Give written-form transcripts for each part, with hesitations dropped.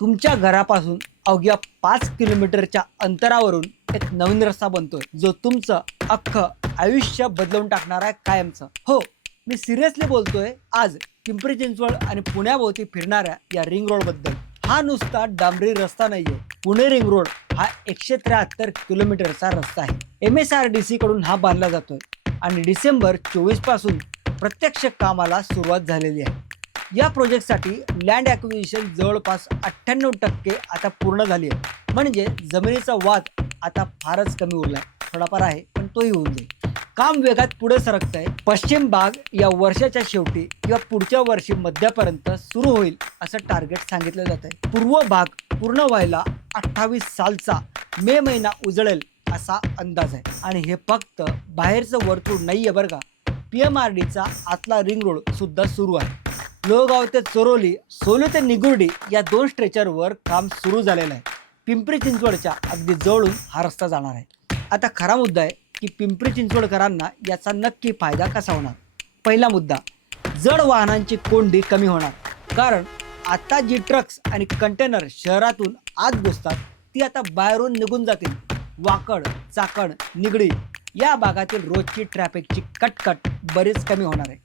तुमच्या घरापासून अवघ्या 5 किलोमीटरच्या अंतरावरून एक नवीन रस्ता बनतोय, जो तुमचं अख्खं आयुष्य बदलवून टाकणार आहे कायमचं. हो, मी सिरियसली बोलतोय आज पिंपरी चिंचवड आणि पुण्याभोवती फिरणाऱ्या या रिंग रोड बद्दल. हा नुसता डांबरी रस्ता नाहीये. पुणे रिंग रोड हा 173 किलोमीटरचा रस्ता आहे. MSRDC कडून हा बांधला जातोय आणि डिसेंबर 24 पासून प्रत्यक्ष कामाला सुरुवात झालेली आहे. या प्रोजेक्टसाठी लँड ॲक्विजिशन जवळपास 98% आता पूर्ण झाली आहे. म्हणजे जमिनीचा वाद आता फारच कमी उरलाय. थोडाफार आहे पण तोही होऊन जाईल. काम वेगात पुढे सरकत आहे. पश्चिम भाग या वर्षाच्या शेवटी किंवा पुढच्या वर्षी मध्यापर्यंत सुरू होईल असं टार्गेट सांगितलं जात आहे. पूर्व भाग पूर्ण व्हायला 28 सालचा मे महिना उजळेल असा अंदाज आहे. आणि हे फक्त बाहेरचं वर्तुळ नाहीये बरं का. PMRDचा आतला रिंग रोड सुद्धा सुरू आहे. लोहगाव ते चोरोली, सोले ते निगुर्डी या 2 स्ट्रेचरवर काम सुरू झालेलं आहे. पिंपरी चिंचवडच्या अगदी जवळून हा रस्ता जाणार आहे. आता खरा मुद्दा आहे की पिंपरी चिंचवडकरांना याचा नक्की फायदा कसा होणार. पहिला मुद्दा, जड वाहनांची कोंडी कमी होणार. कारण आता जी ट्रक्स आणि कंटेनर शहरातून आत घुसतात ती आता बाहेरून निघून जातील. वाकड, चाकण, निगडी या भागातील रोजची ट्रॅफिकची कटकट बरीच कमी होणार आहे.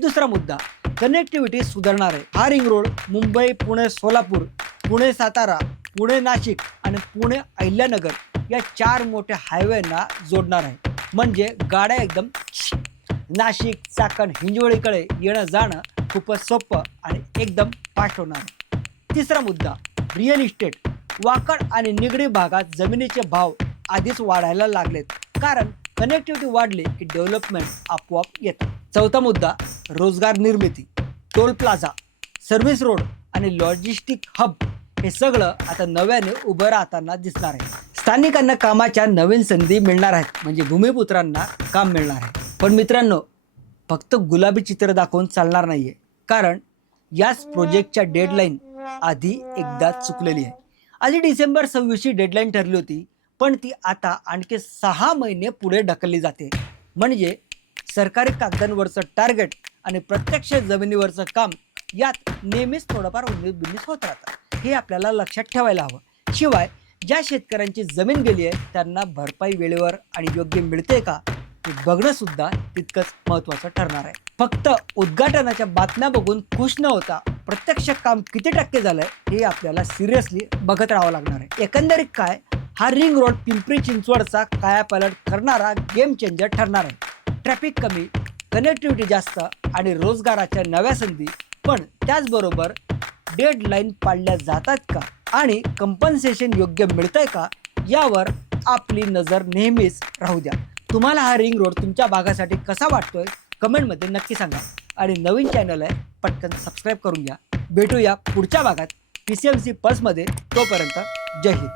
दुसरा मुद्दा, कनेक्टिव्हिटी सुधारणार आहे. हा रिंग रोड मुंबई, पुणे, सोलापूर, पुणे, सातारा, पुणे, नाशिक आणि पुणे, अहिल्यानगर या 4 मोठ्या हायवेना जोडणार आहे. म्हणजे गाड्या एकदम नाशिक, चाकण, हिंजवडीकडे येणं जाणं खूपच सोपं आणि एकदम फास्ट होणार आहे. तिसरा मुद्दा, रिअल इस्टेट. वाकड आणि निगडी भागात जमिनीचे भाव आधीच वाढायला लागलेत. कारण कनेक्टिव्हिटी वाढली की डेव्हलपमेंट आपोआप येतं. चौथा मुद्दा, रोजगार निर्मिती. टोल प्लाझा, सर्व्हिस रोड आणि लॉजिस्टिक हब हे सगळं आता नव्याने उभं राहताना दिसणार आहे. स्थानिकांना कामाच्या नवीन संधी मिळणार आहेत. म्हणजे भूमिपुत्रांना काम मिळणार आहे. पण मित्रांनो, फक्त गुलाबी चित्र दाखवून चालणार नाहीये. कारण याच प्रोजेक्टच्या डेडलाईन आधी एकदा चुकलेली आहे. आधी डिसेंबर 26 डेडलाईन ठरली होती, पण ती आता आणखी 6 महिने पुढे ढकलली जाते. म्हणजे सरकारी कागदांवरचं टार्गेट आणि प्रत्यक्ष जमिनीवरचं काम यात नेहमीच थोडंफार 19-20 होत राहतं. हे आपल्याला लक्षात ठेवायला हवं. शिवाय ज्या शेतकऱ्यांची जमीन गेली आहे त्यांना भरपाई वेळेवर आणि योग्य मिळते का हे बघणं सुद्धा तितकंच महत्त्वाचं ठरणार आहे. फक्त उद्घाटनाच्या बातम्या बघून खुश न होता प्रत्यक्ष काम किती टक्के झालंय हे आपल्याला सिरियसली बघत राहावं लागणार आहे. एकंदरीत काय, हा रिंग रोड पिंपरी चिंचवडचा कायापालट करणारा गेम चेंजर ठरणार आहे. ट्रॅफिक कमी, कनेक्टिव्हिटी जास्त आणि रोजगाराच्या नव्या संधी. पण त्याचबरोबर डेडलाईन पाळल्या जातात का आणि कंपन्सेशन योग्य मिळतंय का यावर आपली नजर नेहमीच राहू द्या. तुम्हाला हा रिंग रोड तुमच्या भागासाठी कसा वाटतोय कमेंटमध्ये नक्की सांगा. आणि नवीन चॅनल आहे, पटकन सबस्क्राईब करून घ्या. भेटूया पुढच्या भागात PCMC पल्समध्ये. तोपर्यंत जय हिंद.